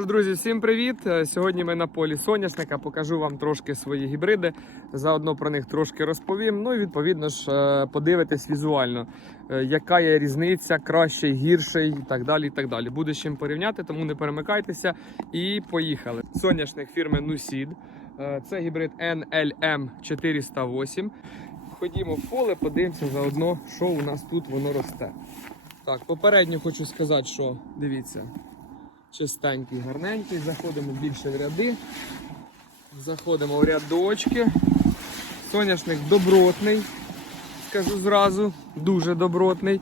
Що ж, друзі, всім привіт! Е, Сьогодні ми на полі соняшника. Покажу вам трошки свої гібриди. Заодно про них трошки розповім. Ну і відповідно ж е, подивитесь візуально, е, яка є різниця, кращий, гірший і так далі. і так далі. Буде з чим порівняти, тому не перемикайтеся і поїхали. Соняшник фірми Nusid. Е, Це гібрид NLM 408. Ходімо в поле, подивимося заодно, що у нас тут воно росте. Так, попередньо хочу сказати, що дивіться, чистенький, гарненький. Заходимо більше в ряди. Заходимо в рядочки. Соняшник добротний, скажу зразу, дуже добротний.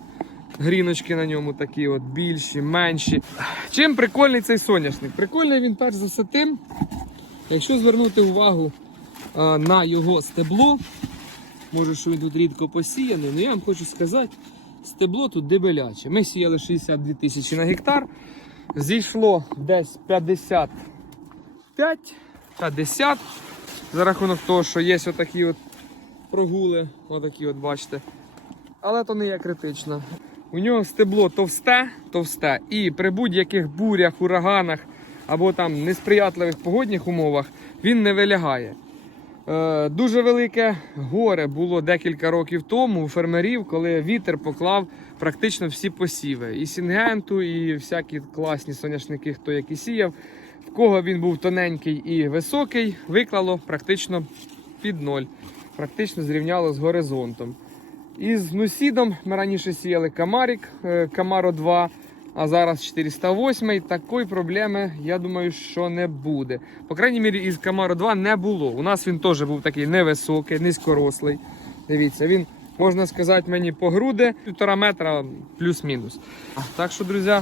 Гріночки на ньому такі от більші, менші. Чим прикольний цей соняшник? Прикольний він перш за все тим, якщо звернути увагу а, на його стебло, може, що він тут рідко посіяний, але я вам хочу сказати, стебло тут дебеляче. Ми сіяли 62 тисячі на гектар. Зійшло десь 55, 50. За рахунок того, що є отакі от прогули, отакі от бачите. Але то не є критично. У нього стебло товсте, товсте, і при будь-яких бурях, ураганах або там несприятливих погодних умовах він не вилягає. Е, Дуже велике горе було декілька років тому у фермерів, коли вітер поклав практично всі посіви. І Сінгенту, і всякі класні соняшники, хто які сіяв. В кого він був тоненький і високий, виклало практично під ноль, практично зрівняло з горизонтом. Із Нусідом ми раніше сіяли Камарік, е, Камаро 2, а зараз 408. Такої проблеми, я думаю, що не буде. По крайній мірі, із Камаро 2 не було. У нас він теж був такий невисокий, низькорослий. Дивіться, він, можна сказати, мені по груди, півтора метра плюс-мінус. Так що, друзі,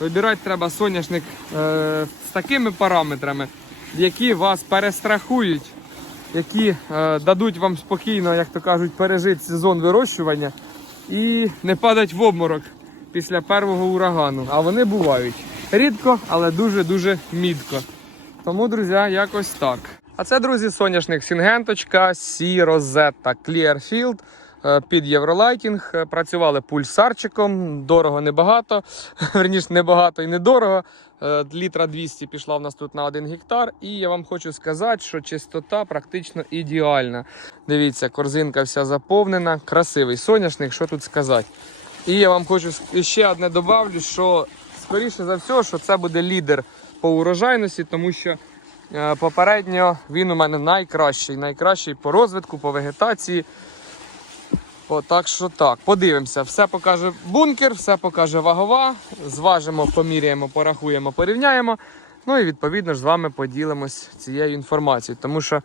вибирати треба соняшник е, з такими параметрами, які вас перестрахують які е, дадуть вам спокійно, як то кажуть, пережити сезон вирощування і не падать в обморок після першого урагану. А вони бувають рідко, але дуже-дуже мітко. Тому, друзі, якось так. А це, друзі, соняшник Сінгенточка, Сі Розетта Clearfield е, під Євролайтінг. Е, Працювали пульсарчиком, дорого небагато, верніше небагато і недорого. Е, Літра 200 пішла в нас тут на 1 гектар. І я вам хочу сказати, що чистота практично ідеальна. Дивіться, корзинка вся заповнена, красивий соняшник, що тут сказати. І я вам хочу ще одне добавлю, що скоріше за все, що це буде лідер по урожайності, тому що е, попередньо він у мене найкращий, найкращий по розвитку, по вегетації. О, так що так, подивимося. Все покаже бункер, все покаже вагова. Зважимо, поміряємо, порахуємо, порівняємо. Ну і відповідно ж з вами поділимось цією інформацією. Тому що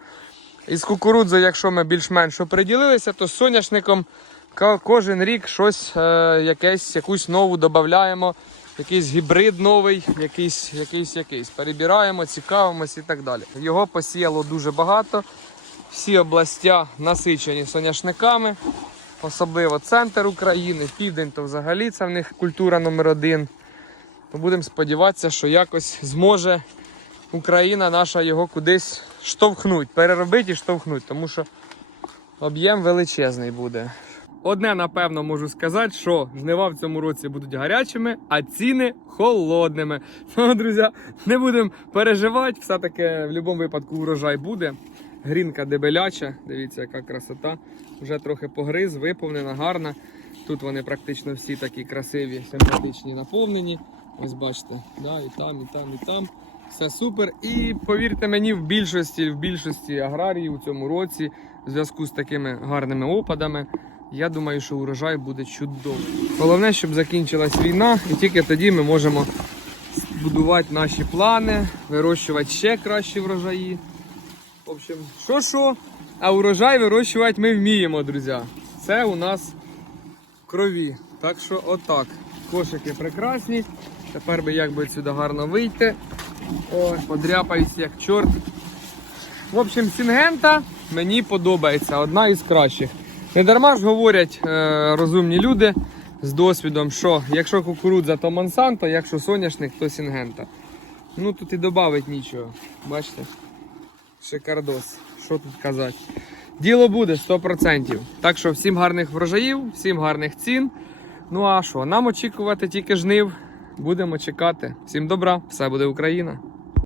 із кукурудзою, якщо ми більш-менш оприділилися, то з соняшником кожен рік щось е, якесь, якусь нову додаємо, якийсь гібрид новий, якийсь, якийсь, якийсь. Перебираємо, цікавимось і так далі. Його посіяло дуже багато. Всі областя насичені соняшниками, особливо центр України, південь, то взагалі це в них культура номер один. То будемо сподіватися, що якось зможе Україна наша його кудись штовхнуть, переробити і штовхнуть, тому що об'єм величезний буде. Одне, напевно, можу сказати, що жнива в цьому році будуть гарячими, а ціни холодними. Тому, друзі, не будемо переживати, все-таки в будь-якому випадку урожай буде. Грінка дебеляча, дивіться, яка красота. Вже трохи погриз, виповнена, гарна. Тут вони практично всі такі красиві, симпатичні, наповнені. Ось бачите, да, і там, і там, і там. Все супер. І повірте мені, в більшості, в більшості аграрії у цьому році, в зв'язку з такими гарними опадами, я думаю, що урожай буде чудовий. Головне, щоб закінчилась війна, і тільки тоді ми можемо будувати наші плани, вирощувати ще кращі врожаї. В общем, що що, а урожай вирощувати ми вміємо, друзі. Це у нас крові. Так що отак. Кошики прекрасні. Тепер би як би сюди гарно вийти. Ой, подряпаюсь як чорт. В общем, Сінгента мені подобається, одна із кращих. Не дарма ж говорять е, розумні люди з досвідом, що якщо кукурудза, то Монсанто, якщо соняшник, то Сінгента. Ну тут і додавить нічого. Бачите? Шикардос. Що тут казати? Діло буде 100%. Так що всім гарних врожаїв, всім гарних цін. Ну а що, нам очікувати тільки жнив. Будемо чекати. Всім добра, все буде Україна.